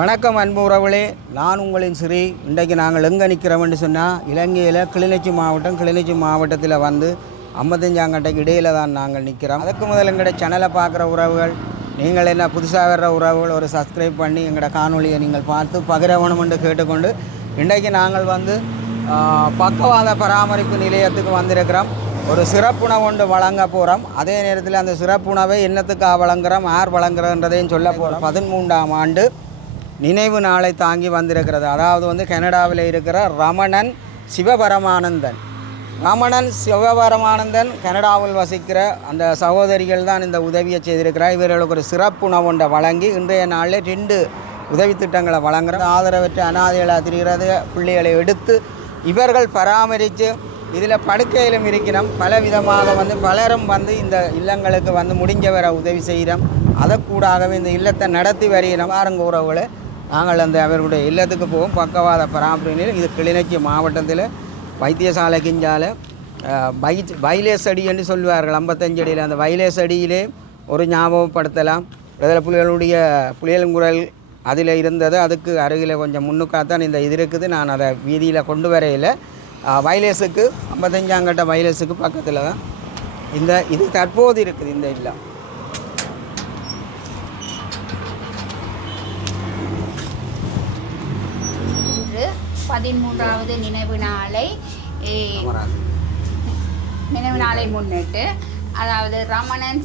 வணக்கம் அன்பு உறவுகளே, நான் உங்களின் ஸ்ரீ. இன்றைக்கு நாங்கள் எங்கே நிற்கிறோம்னு சொன்னால் இலங்கையில் கிளிநொச்சி மாவட்டத்தில் வந்து 55 இடையில் தான் நாங்கள் நிற்கிறோம். அதுக்கு முதல் எங்களோட சேனலை பார்க்குற உறவுகள், நீங்கள் என்ன புதுசாக வர்ற உறவுகள் ஒரு சப்ஸ்கிரைப் பண்ணி எங்களோட காணொலியை நீங்கள் பார்த்து பகிரவணும் என்று கேட்டுக்கொண்டு இன்றைக்கு நாங்கள் வந்து பக்கவாத பராமரிப்பு நிலையத்துக்கு வந்திருக்கிறோம். ஒரு சிறப்புணவு ஒன்று வழங்க போகிறோம். அதே நேரத்தில் அந்த சிறப்புணவை என்னத்துக்காக வழங்குகிறோம், யார் வழங்குறன்றதையும் சொல்ல போகிறோம். 13ஆம் ஆண்டு நினைவு நாளை தாங்கி வந்திருக்கிறது. அதாவது வந்து கனடாவில் இருக்கிற ரமணன் சிவபரமானந்தன் கனடாவில் வசிக்கிற அந்த சகோதரிகள் தான் இந்த உதவியை செய்திருக்கிறார். இவர்களுக்கு ஒரு சிறப்புணவு ஒன்றை வழங்கி இன்றைய நாளில் 2 உதவி திட்டங்களை வழங்குகிறோம். ஆதரவற்ற அனாதைகளாக திரிகிறது பிள்ளைகளை எடுத்து இவர்கள் பராமரித்து இதில் படுக்கையிலும் இருக்கிறோம். பல விதமாக வந்து பலரும் வந்து இந்த இல்லங்களுக்கு வந்து முடிஞ்ச வர உதவி செய்கிறோம். அதற்கூடாகவே இந்த இல்லத்தை நடத்தி வருகிறோம். பாருங்க உறவுகளை, நாங்கள் அந்த அவர்களுடைய இல்லத்துக்கு போவோம். பக்கவாத பராமரிப்பு இது கிளிநொச்சி மாவட்டத்தில் வைத்தியசாலைக்கிஞ்சால வைலேஸ் அடி என்று சொல்வார்கள். 55 அடியில் அந்த வைலேஸ் அடியிலே ஒரு ஞாபகப்படுத்தலாம். இதில் புலிகளுங்குரல் அதில் இருந்தது. அதுக்கு அருகில் கொஞ்சம் முன்னுக்காகத்தான் இந்த இது இருக்குது. நான் அதை வீதியில் கொண்டு வரையில் வைலேஸுக்கு 55ஆம் கட்ட வைலேஸுக்கு பக்கத்தில் தான் இது தற்போது இருக்குது இந்த இல்லம். பதிமூன்றாவது நினைவு நாளை முன்னிட்டு, அதாவது ரமணன்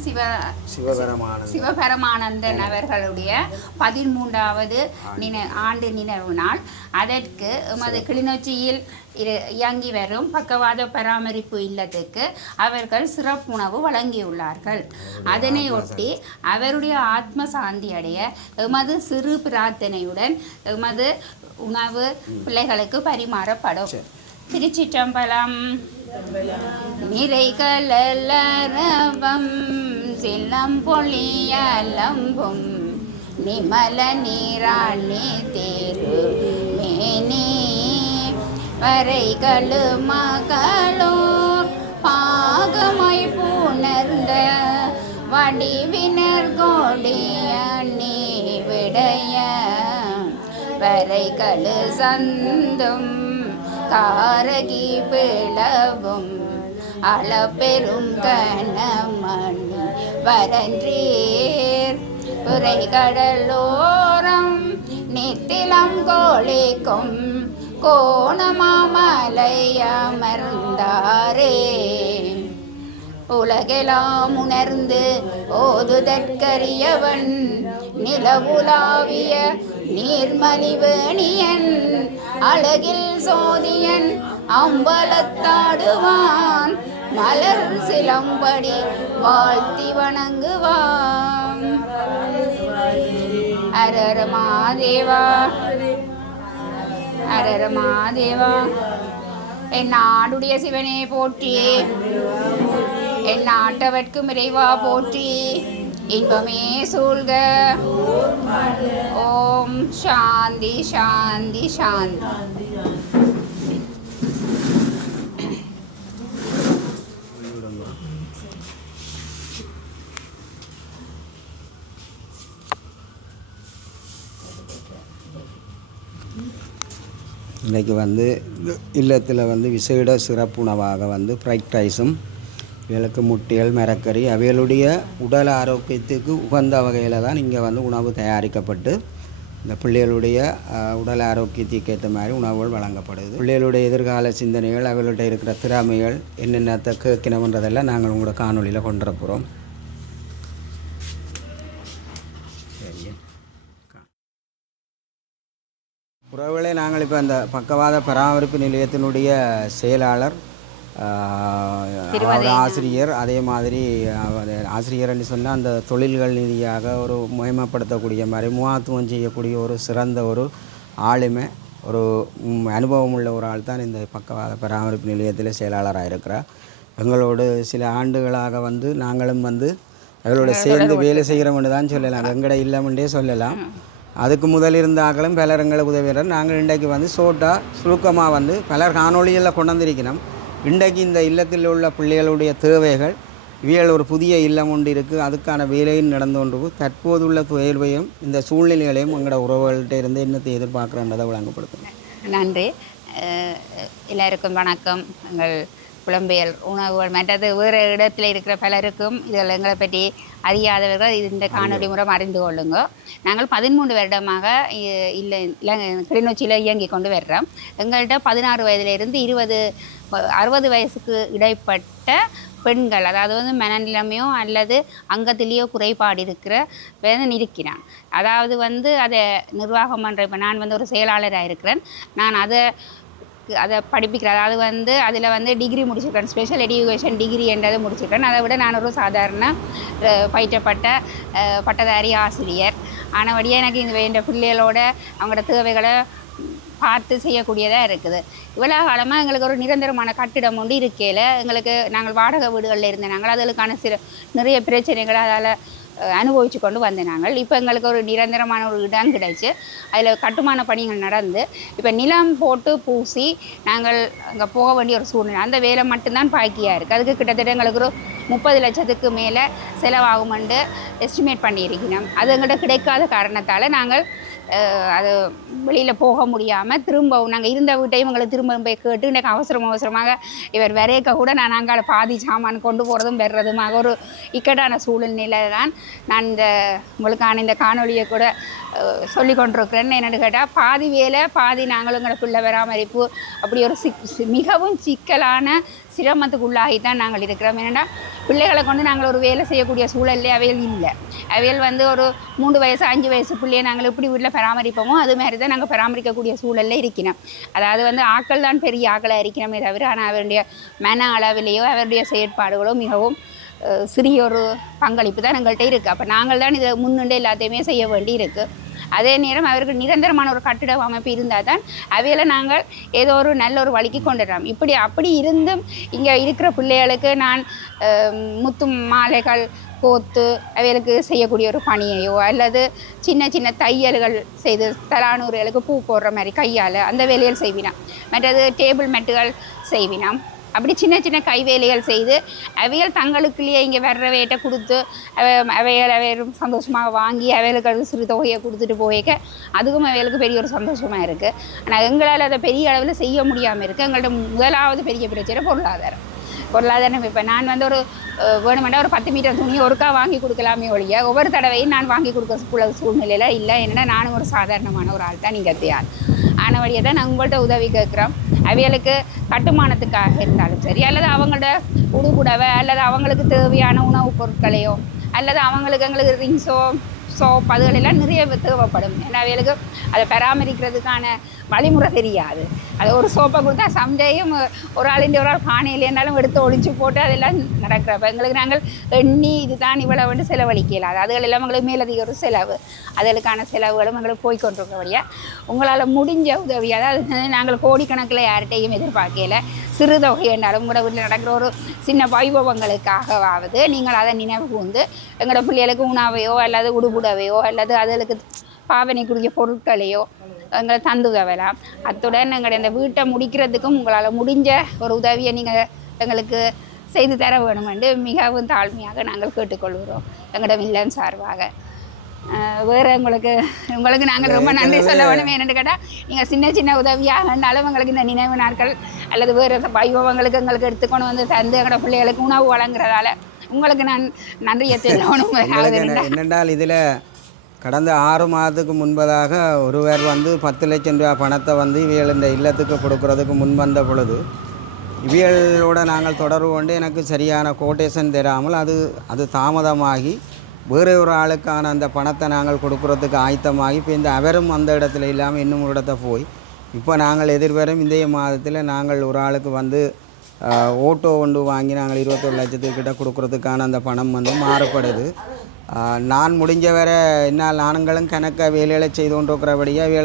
சிவபரமானந்தன் அவர்களுடைய 13வது ஆண்டு நினைவு நாள். அதற்கு எமது கிளிநொச்சியில் இயங்கி வரும் பக்கவாத பராமரிப்பு இல்லத்துக்கு அவர்கள் சிறப்புணவு வழங்கியுள்ளார்கள். அதனை ஒட்டி அவருடைய ஆத்ம சாந்தி அடைய எமது சிறு பிரார்த்தனையுடன் எமது உணவு பிள்ளைகளுக்கு பரிமாறப்படும். திருச்சிற்றம்பலம். நிறைகளரவம் சிலம் பொழியலம்பும் நிமல நீராணி தேரு மேனி வரைகளு மகளோர் பாகமை புணர்ந்த வடிவினர் கோடிய நீ விடைய வரைகளு சந்தும் காரகி பிளவும் அளப்பெரும் கனமணி வரன்றீர் உரைகடலோரம் நித்திலம் கோழிக்கும் கோணமாமலை அமர்ந்தாரே. உலகெல்லாம் உணர்ந்து ஓதுதற்கரியவன் நிலவுலாவிய நீர்மலிவேணியன் அழகில் சோதியன் அம்பலத்தாடுவான் மலர் சிலம்படி வாழ்த்தி வணங்குவான். அரர மாதேவா அரர மாதேவா. என் நாடுடைய சிவனே போற்றி, என் நாட்டவர்க்கு இறைவா போற்றி, இன்பமே சூழ்க. ஓம் சாந்தி சாந்தி சாந்தி. இன்றைக்கி வந்து இல்லத்தில் வந்து விசேட சிறப்புணவாக வந்து ஃப்ரைட் ரைஸும் இவளுக்கு முட்டைகள் மரக்கறி அவைகளுடைய உடல் ஆரோக்கியத்துக்கு உகந்த வகையில் தான் இங்கே வந்து உணவு தயாரிக்கப்பட்டு இந்த பிள்ளைகளுடைய உடல் ஆரோக்கியத்துக்கு ஏற்ற மாதிரி உணவுகள் வழங்கப்படுது. பிள்ளைகளுடைய எதிர்கால சிந்தனைகள், அவர்களுடைய இருக்கிற திறமைகள் என்னென்னத்தை கேட்கணுன்றதெல்லாம் நாங்கள் உங்களோட காணொலியில் கொண்டு வர போகிறோம். உறவுகளே, நாங்கள் இப்போ அந்த பக்கவாத பராமரிப்பு நிலையத்தினுடைய செயலாளர் ஆசிரியர், அதே மாதிரி ஆசிரியர்னு சொன்னால் அந்த தொழில்கள் ரீதியாக ஒரு மேம்படுத்தக்கூடிய மாதிரி முகாத்துவம் செய்யக்கூடிய ஒரு சிறந்த ஒரு ஆளுமை, ஒரு அனுபவம் உள்ள ஒரு ஆள் தான் இந்த பக்கவாத பராமரிப்பு நிலையத்தில் செயலாளராக இருக்கிறார். எங்களோடு சில ஆண்டுகளாக வந்து நாங்களும் வந்து எங்களோட சேர்ந்து வேலை செய்கிறோம்னு தான் சொல்லலாம், எங்கட இல்லைமென்றே சொல்லலாம். அதுக்கு முதல் இருந்தாக்களும் பலர் எங்களுக்கு உதவியாளர். நாங்கள் இன்றைக்கு வந்து சுருக்கமாக வந்து பலர் காணொலியில் கொண்டு வந்திருக்கிறோம். இன்றைக்கு இந்த இல்லத்தில் உள்ள பிள்ளைகளுடைய தேவைகள் இவைகள் ஒரு புதிய இல்லம் ஒன்று இருக்குது, அதுக்கான வேலையும் நடந்து கொண்டு தற்போதுள்ள தேர்வையும் இந்த சூழ்நிலைகளையும் எங்களோட உறவுகள்கிட்ட இருந்து என்னத்தை எதிர்பார்க்குறன்றதை விளங்கப்படுத்துங்க. நன்றி. எல்லாருக்கும் வணக்கம். எங்கள் புலம்பெயர் உணவுகள் மற்றது வேறு இடத்துல இருக்கிற பலருக்கும் இதில் எங்களை பற்றி அறியாதவர்கள் இந்த காணொலி மூலம் அறிந்து கொள்ளுங்க. நாங்கள் 13 வருடமாக கிளிநொச்சியில் இயங்கி கொண்டு வர்றோம். எங்கள்கிட்ட 16 வயதிலிருந்து 60 வயசுக்கு இடைப்பட்ட பெண்கள், அதாவது வந்து மனநிலைமையோ அல்லது அங்கத்திலேயோ குறைபாடு இருக்கிற வேதனை இருக்கிறான். அதாவது வந்து அதை நிர்வாகம் பண்ணுற, இப்போ நான் வந்து ஒரு செயலாளராக இருக்கிறேன். நான் அதை படிப்பிக்கிறேன். அதாவது வந்து அதில் வந்து டிகிரி முடிச்சிருக்கேன், ஸ்பெஷல் எஜுகேஷன் டிகிரி என்றது முடிச்சிருக்கேன். அதை விட நான் ஒரு சாதாரண பயிற்றப்பட்ட பட்டதாரி ஆசிரியர் ஆனபடியாக எனக்கு இந்த பிள்ளைகளோட அவங்களோட தேவைகளை பார்த்து செய்யக்கூடியதாக இருக்குது. இவ்வளோ காலமாக எங்களுக்கு ஒரு நிரந்தரமான கட்டிடம் ஒன்று இருக்கையில் நாங்கள் வாடகை வீடுகளில் இருந்த நாங்கள் அதுக்கான நிறைய பிரச்சனைகளை அதால் அனுபவித்து கொண்டு வந்த நாங்கள். இப்போ எங்களுக்கு ஒரு நிரந்தரமான ஒரு இடம் கிடைச்சி அதில் கட்டுமான பணிகள் நடந்து இப்போ நிலம் போட்டு பூசி நாங்கள் அங்கே போக வேண்டிய ஒரு சூழ்நிலை. அந்த வேலை மட்டும்தான் பாக்கியாக இருக்குது. அதுக்கு கிட்டத்தட்ட எங்களுக்கு ஒரு 30 லட்சத்துக்கு மேலே செலவாகுமென்று எஸ்டிமேட் பண்ணியிருக்கணும். அது எங்கள்கிட்ட கிடைக்காத காரணத்தால் நாங்கள் அது வெளியில் போக முடியாமல் திரும்பவும் நாங்கள் இருந்த வீட்டையும் எங்களை திரும்ப போய் கேட்டு இன்றைக்கு அவசரமாக இவர் வரையக்க கூட நான் அங்கே பாதி சாமான் கொண்டு போகிறதும் பெறுறதுமாக ஒரு இக்கட்டான சூழ்நிலை தான் நான் உங்களுக்கான இந்த காணொலியை கூட சொல்லி கொண்டிருக்கிறேன்னு என்னென்னு கேட்டால் பாதி வேலை பாதி நாங்களும் எங்களை பிள்ளை பராமரிப்பு அப்படி ஒரு மிகவும் சிக்கலான சிரமத்துக்குள்ளாகித்தான் நாங்கள் இருக்கிறோம். ஏன்னா பிள்ளைகளை கொண்டு நாங்கள் ஒரு வேலை செய்யக்கூடிய சூழல்லே அவைகள் இல்லை. அவைகள் வந்து ஒரு 3 வயசு 5 வயசு பிள்ளையை நாங்கள் எப்படி வீட்டில் பராமரிப்போமோ அது மாதிரி தான் நாங்கள் பராமரிக்கக்கூடிய சூழலில் இருக்கிறோம். அதாவது வந்து ஆக்கள் தான் பெரிய ஆக்களாக இருக்கிறோமே தவிர, ஆனால் அவருடைய மன அளவிலேயோ அவருடைய செயற்பாடுகளோ மிகவும் சிறிய ஒரு பங்களிப்பு தான் எங்கள்கிட்ட இருக்குது. அப்போ நாங்கள் தான் இதை முன்னின்று எல்லாத்தையுமே செய்ய வேண்டி இருக்குது. அதே நேரம் அவருக்கு நிரந்தரமான ஒரு கட்டிட அமைப்பு இருந்தால் தான் அவையில் நாங்கள் ஏதோ ஒரு நல்ல ஒரு வழிக்கு கொண்டுடுறோம். அப்படி இருந்தும் இங்கே இருக்கிற பிள்ளைகளுக்கு நான் முத்து மாலைகள் கோத்து அவைகளுக்கு செய்யக்கூடிய ஒரு பணியையோ அல்லது சின்ன சின்ன தையல்கள் செய்து தலானூர்களுக்கு பூ போடுற மாதிரி கையால் அந்த வேலைகள் செய்வினான். மற்றது டேபிள் மேட்டுகள் செய்வினான். அப்படி சின்ன சின்ன கைவேலைகள் செய்து அவைகள் தங்களுக்குள்ளேயே இங்கே வர்றவையிட்ட கொடுத்து அவைகளும் சந்தோஷமாக வாங்கி அவைகளுக்கு சிறு தொகையை கொடுத்துட்டு போய்க்க அதுவும் அவைகளுக்கு பெரிய ஒரு சந்தோஷமாக இருக்குது. ஆனால் எங்களால் அதை பெரிய அளவில் செய்ய முடியாமல் இருக்குது. எங்கள்கிட்ட முதலாவது பெரிய பிரச்சனை பொருளாதாரம். இப்போ நான் வந்து ஒரு வேணுமெண்டா ஒரு 10 மீட்டர் துணி ஒருக்கா வாங்கி கொடுக்கலாமே ஒழிய ஒவ்வொரு தடவையும் நான் வாங்கி கொடுக்க சூழ்நிலையில் இல்லை. என்னென்னா நானும் ஒரு சாதாரணமான ஒரு ஆள் தான், நீங்கள் தேவை ஆனவழியை தான் நாங்கள் உங்கள்கிட்ட உதவி கேட்குறோம். அவைகளுக்கு கட்டுமானத்துக்காக இருந்தாலும் சரி, அல்லது அவங்களோட உடுபுடவை அல்லது அவங்களுக்கு தேவையான உணவுப் பொருட்களையோ அல்லது எங்களுக்கு ரிங்ஸோ சோப் அதுகளெல்லாம் நிறைய தேவைப்படும். ஏன்னா அவைகளுக்கு அதை பராமரிக்கிறதுக்கான வழிமுறை தெரியாது. அது ஒரு சோப்பை கொடுத்தா சம்டையும் ஒரு ஆள் காணையிலேனாலும் எடுத்து ஒழிச்சு போட்டு அதெல்லாம் நடக்கிறப்ப எங்களுக்கு நாங்கள் எண்ணி இதுதான் இவ்வளோ வந்து செலவழிக்கலாம். அதுகள் எல்லாம் எங்களுக்கு மேலதிக ஒரு செலவு, அதுகளுக்கான செலவுகளும் எங்களுக்கு போய்கொண்டிருக்கபடியா உங்களால் முடிஞ்ச உதவி, அதாவது நாங்கள் கோடிக்கணக்கில் யார்கிட்டையும் எதிர்பார்க்கல, சிறு தொகை என்றாலும் உங்களோட வீட்டில் நடக்கிற ஒரு சின்ன வைபவங்களுக்காகவாவது நீங்கள் அதை நினைவு கூர்ந்து எங்களோட பிள்ளைகளுக்கு உணவையோ அல்லது உடுபுடவையோ அல்லது அதுகளுக்கு பாவனைக்குரிய பொருட்களையோ எங்களை தந்து உதவலாம். அத்துடன் எங்களுடைய இந்த வீட்டை முடிக்கிறதுக்கும் உங்களால் முடிஞ்ச ஒரு உதவியை நீங்கள் எங்களுக்கு செய்து தர வேணும் என்று மிகவும் தாழ்மையாக நாங்கள் கேட்டுக்கொள்கிறோம் எங்களோட இல்லம் சார்பாக. வேறு உங்களுக்கு நாங்கள் ரொம்ப நன்றி சொல்ல வேணும். என்னென்னு கேட்டால் நீங்கள் சின்ன சின்ன உதவியாகனாலும் எங்களுக்கு இந்த நினைவு நாட்கள் அல்லது வேறு வைபவங்களுக்கு எங்களுக்கு எடுத்துக்கொண்டு வந்து தந்து எங்களோட பிள்ளைகளுக்கு உணவு வழங்குறதால உங்களுக்கு நான் நன்றியை சொல்லணும். என்னென்றால் இதில் கடந்த 6 மாதத்துக்கு முன்பதாக ஒருவர் வந்து 10 லட்சம் ரூபா பணத்தை வந்து இவியல் இந்த இல்லத்துக்கு கொடுக்கறதுக்கு முன்வந்த பொழுது இவியலோட நாங்கள் தொடர்பு கொண்டு எனக்கு சரியான கோட்டேஷன் தராமல் அது தாமதமாகி வேறு ஒரு ஆளுக்கான அந்த பணத்தை நாங்கள் கொடுக்குறதுக்கு ஆயத்தமாகி இப்போ இந்த அவரும் அந்த இடத்துல இல்லாமல் இன்னும் ஒரு இடத்த போய் இப்போ நாங்கள் எதிர்வரும் இந்த மாதத்தில் நாங்கள் ஒரு ஆளுக்கு வந்து ஓட்டோ ஒன்று வாங்கி நாங்கள் 21 லட்சத்துக்கிட்ட கொடுக்குறதுக்கான அந்த பணம் வந்து மாறுபடுது. நான் முடிஞ்ச வர என்னால் நானுங்களும் கணக்க வேலைகளை செய்து கொண்டிருக்கிறபடியாக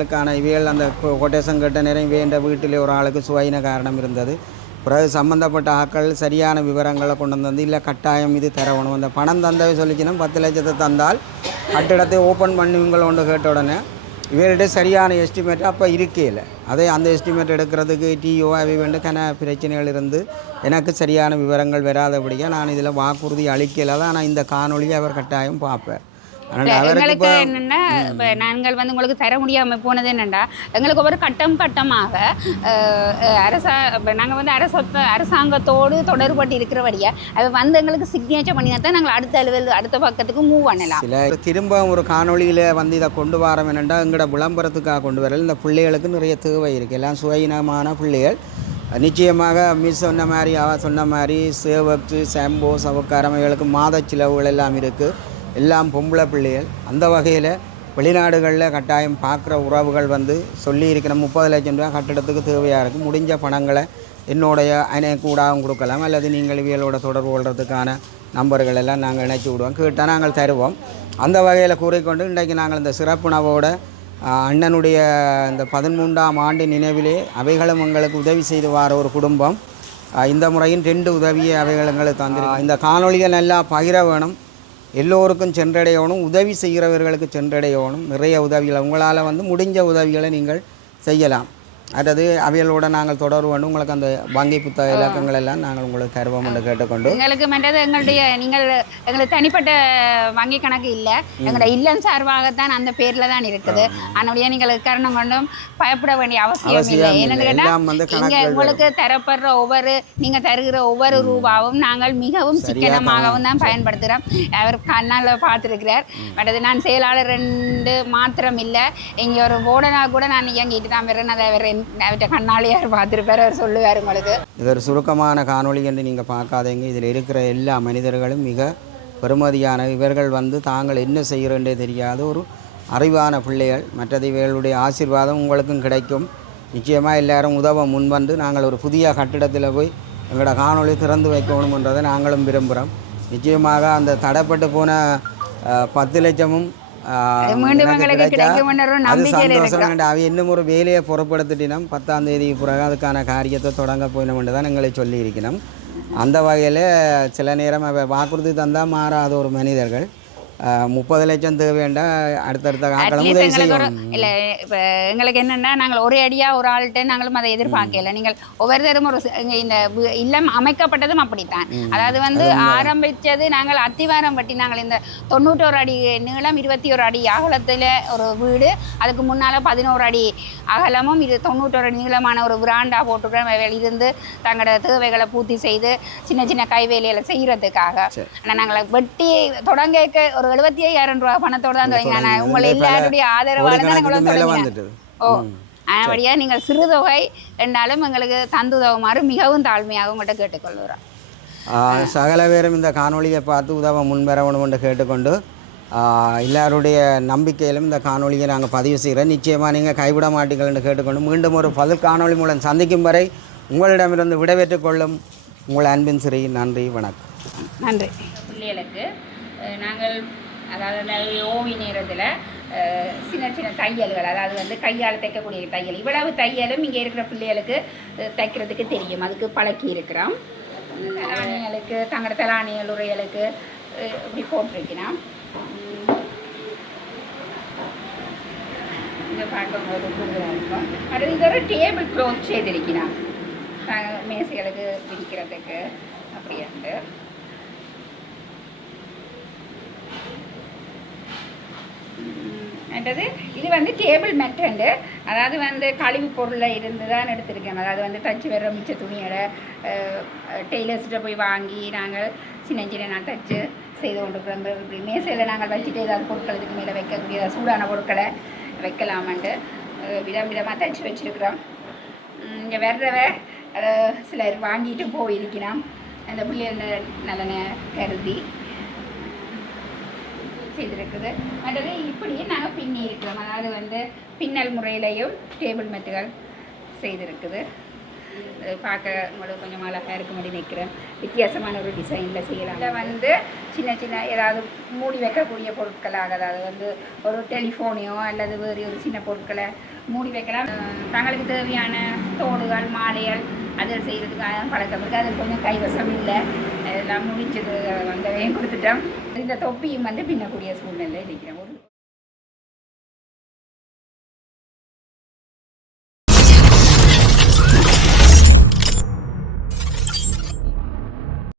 இவைகள் அந்த கொட்டேஷன் கட்ட நேரம் வேண்ட வீட்டிலே ஒரு ஆளுக்கு சுவையின காரணம் இருந்தது. பிறகு சம்மந்தப்பட்ட ஆட்கள் சரியான விவரங்களை கொண்டு வந்து இல்லை கட்டாயம் இது தரணும், அந்த பணம் தந்தவை சொல்லிச்சுன்னா 10 லட்சத்தை தந்தால் கட்டிடத்தை ஓப்பன் பண்ணுவீங்களோன்னு கேட்ட உடனே இவர்கிட்ட சரியான எஸ்டிமேட் அப்போ இருக்கையில் அதே அந்த எஸ்டிமேட் எடுக்கிறதுக்கு டிஓ அவை வந்து பிரச்சனைகள் இருந்து எனக்கு சரியான விவரங்கள் வராதபடியாக நான் இதில் வாக்குறுதி அளிக்கல தான். ஆனால் இந்த காணொலியை அவர் கட்டாயம் பார்ப்பேன். எங்களுக்கு என்னென்னா இப்போ நாங்கள் வந்து உங்களுக்கு தர முடியாமல் போனது என்னென்னா எங்களுக்கு ஒரு கட்டமாக நாங்கள் வந்து அரசாங்கத்தோடு தொடர்பட்டு இருக்கிறபடியாக அதை வந்து எங்களுக்கு சிக்னேச்சர் பண்ணினா தான் நாங்கள் அடுத்த பக்கத்துக்கு மூவ் பண்ணலாம். சில திரும்ப ஒரு காணொலியில் வந்து இதை கொண்டு வரோம் என்னென்னா எங்களோட விளம்பரத்துக்காக கொண்டு வரல. இந்த பிள்ளைகளுக்கு நிறைய தேவை இருக்குது. எல்லாம் சுயினமான பிள்ளைகள். நிச்சயமாக மிஸ் சொன்ன மாதிரி சொன்ன மாதிரி சேவப்ஸு சாம்போ சவுக்காரமைகளுக்கு மாத செலவுகள் எல்லாம் இருக்குது. எல்லாம் பொம்பளை பிள்ளைகள். அந்த வகையில் வெளிநாடுகளில் கட்டாயம் பார்க்குற உறவுகள் வந்து சொல்லியிருக்கிற 30 லட்சம் ரூபா கட்டிடத்துக்கு தேவையாக இருக்குது. முடிஞ்ச பணங்களை என்னுடைய கூடாகவும் கொடுக்கலாம், அல்லது நீங்கள் இவியலோட தொடர்பு கொள்றதுக்கான நம்பர்கள் எல்லாம் நாங்கள் இணைச்சி விடுவோம். கேட்டால் நாங்கள் தருவோம். அந்த வகையில் கூறிக்கொண்டு இன்றைக்கு நாங்கள் இந்த சிறப்புணவோட அண்ணனுடைய இந்த 13ஆம் ஆண்டு நினைவிலே அவைகளும் எங்களுக்கு உதவி செய்து வர ஒரு குடும்பம். இந்த முறையின் 2 உதவியை அவைகள் எங்களுக்கு தந்திருக்கோம். இந்த காணொலிகள் நல்லா பகிர வேணும், எல்லோருக்கும் சென்றடையணும், உதவி செய்கிறவர்களுக்கு சென்றடையணும். நிறைய உதவிகளை உங்களால் வந்து முடிஞ்ச உதவிகளை நீங்கள் செய்யலாம். அடுத்தது அவைகளோட நாங்கள் தொடர்பு கொண்டு உங்களுக்கு அந்த வங்கி புத்தக இலக்கங்கள் எல்லாம் நாங்கள் உங்களுக்கு தருவோம் என்று கேட்டுக்கொண்டு எங்களுக்கு மற்றது எங்களுக்கு தனிப்பட்ட வங்கி கணக்கு இல்லை, எங்களோட இல்லம் சார்பாகத்தான் அந்த பேரில் தான் இருக்குது. அதனுடைய நீங்கள் காரணம் கொண்டும் பயப்பட வேண்டிய அவசியம் இல்லை. என்னென்னு கேட்டால் உங்களுக்கு தரப்படுற நீங்கள் தருகிற ஒவ்வொரு ரூபாவும் நாங்கள் மிகவும் சிக்கனமாகவும் தான் பயன்படுத்துகிறோம். அவர் கண்ணால் பார்த்துருக்கிறார். மற்றது நான் செயலாளர் 2 மாத்திரம் இல்லை, இங்கே ஒரு போர்டனாக கூட நான் இயங்கிட்டு தான் வரேன். அதை அவர் கண்ணாலியார் பார்த்துருப்பார், அவர் சொல்லுவார் உங்களுக்கு. இது ஒரு சுருக்கமான காணொலி என்று நீங்கள் பார்க்காதீங்க. இதில் இருக்கிற எல்லா மனிதர்களும் மிக பெருமதியான இவர்கள் வந்து தாங்கள் என்ன செய்கிறேன்றே தெரியாத ஒரு அறிவான பிள்ளைகள். மற்றது இவர்களுடைய ஆசீர்வாதம் உங்களுக்கும் கிடைக்கும். நிச்சயமாக எல்லாரும் உதவ முன்வந்து நாங்கள் ஒரு புதிய கட்டிடத்தில் போய் எங்களோட காணொலி திறந்து வைக்கணும்ன்றதை நாங்களும் விரும்புகிறோம். நிச்சயமாக அந்த தடைப்பட்டு போன 10 லட்சமும் அது சந்தோஷம். அவ இன்னும் ஒரு வேலையை புறப்படுத்திட்டினோம். 10ஆம் தேதி பிறகு அதுக்கான காரியத்தை தொடங்க போயினோம்னு தான் எங்களை சொல்லியிருக்கணும். அந்த வகையில் சில நேரம் வாக்குறுதி தந்தால் மாறாத ஒரு மனிதர்கள். 30 லட்சம் தேவைண்டா அடுத்தடுத்த காலம் உதவி செய்யணும். இல்லை இப்போ எங்களுக்கு என்னென்னா நாங்கள் ஒரே அடியாக ஒரு ஆள்கிட்ட நாங்களும் அதை எதிர்பார்க்கல. நீங்கள் ஒவ்வொருத்தரும் ஒரு இந்த இல்லம் அமைக்கப்பட்டதும் அப்படித்தான். அதாவது வந்து ஆரம்பித்தது நாங்கள் அத்திவாரம் பட்டி நாங்கள் இந்த 91 அடி நீளம் 21 அடி அகலத்தில் ஒரு வீடு, அதுக்கு முன்னால் 11 அடி அகலமும் 91 அடி நீளமான ஒரு விராண்டா போட்டுக்கிறோம். இருந்து தங்களோட தேவைகளை பூர்த்தி செய்து சின்ன சின்ன கைவேலைகளை செய்கிறதுக்காக. ஆனால் நாங்கள் வெட்டி தொடங்க ஒரு 75,000 ரூபா பணத்தோடு தான் தொடங்கினா உங்களை எல்லாருடைய ஆதரவாளர்கள். அப்படியா நீங்கள் சிறுதொகை என்றாலும் எங்களுக்கு தந்துதவுமாறு மிகவும் தாழ்மையாக உங்கள்கிட்ட கேட்டுக்கொள்கிறோம். சகல பேரும் இந்த காணொலியை பார்த்து உதவ முன்வரணும் என்று கேட்டுக்கொண்டு எல்லாருடைய நம்பிக்கையிலும் இந்த காணொலியை நாங்கள் பதிவு செய்கிறோம். நிச்சயமாக நீங்கள் கைவிட மாட்டீர்கள் என்று கேட்டுக்கொண்டு மீண்டும் ஒரு பதில் காணொலி மூலம் சந்திக்கும் வரை உங்களிடமிருந்து விடைபெற்றுக் கொள்ளும் உங்கள் அன்பின் சிறை. நன்றி, வணக்கம். நன்றி. பிள்ளைகளுக்கு நாங்கள் அதாவது ஓய்வு நேரத்தில் சின்ன சின்ன தையல்கள், அதாவது வந்து கையால் தைக்கக்கூடிய தையல், இவ்வளவு தையலும் இங்கே இருக்கிற பிள்ளைகளுக்கு தைக்கிறதுக்கு தெரியும். அதுக்கு பழக்கி இருக்கிறோம். தலாணிகளுக்கு தங்களோட தலாணிகள் உரைகளுக்கு இப்படி போட்டிருக்கிறோம். இங்கே பார்க்கும்போது கூடுதலாக இருக்கும். அடுத்து இது ஒரு டேபிள் க்ளோத் செய்திருக்கிறோம் மேசைகளுக்கு விரிக்கிறதுக்கு அப்படின்ட்டு. என்றது இது வந்து டேபிள் மெட்டண்டு, அதாவது வந்து கழிவு பொருளில் இருந்து தான் எடுத்திருக்கேன். அதாவது வந்து தச்சு வர்ற மிச்ச துணியோட டெய்லர்ஸ்கிட்ட போய் வாங்கி நாங்கள் சின்ன சின்ன நான் தச்சு செய்து கொண்டிருக்கிறோம். இப்படி மேசையில் நாங்கள் வச்சுட்டு ஏதாவது பொருட்கள் இதுக்கு மேலே வைக்கக்கூடிய சூடான பொருட்களை வைக்கலாமன்ட்டு விதம் விதமாக தச்சு வச்சுருக்குறோம். இங்கே வர்றவ சிலர் வாங்கிட்டு போயிருக்கிறோம். அந்த பிள்ளைகள் நல்லெண்ண கருதி செய்திருக்குது. அடுத்து இப்படியே நாங்கள் பின்னி இருக்கிறோம். அதாவது வந்து பின்னல் முறையிலையும் டேபிள் மெட்டுகள் செய்திருக்குது. பார்க்க உங்களுக்கு கொஞ்சம் அழகாக இருக்கும்படி நிற்கிறேன். வித்தியாசமான ஒரு டிசைனில் செய்யலாம். இதில் வந்து சின்ன சின்ன ஏதாவது மூடி வைக்கக்கூடிய பொருட்களாக, அதாவது வந்து ஒரு டெலிஃபோனையோ அல்லது வேறு ஒரு சின்ன பொருட்களை மூடி வைக்கலாம். தங்களுக்கு தேவையான தோடுகள் மாலைகள் அதில் செய்கிறதுக்காக பழக்கம் இருக்குது. அது கொஞ்சம் கைவசம் இல்லை, எல்லாம் முடிஞ்சது வந்தவையும் கொடுத்துட்டோம். இந்த தொப்பியும் வந்து பின்னக்கூடிய சூழ்நிலை இருக்கிறேன்.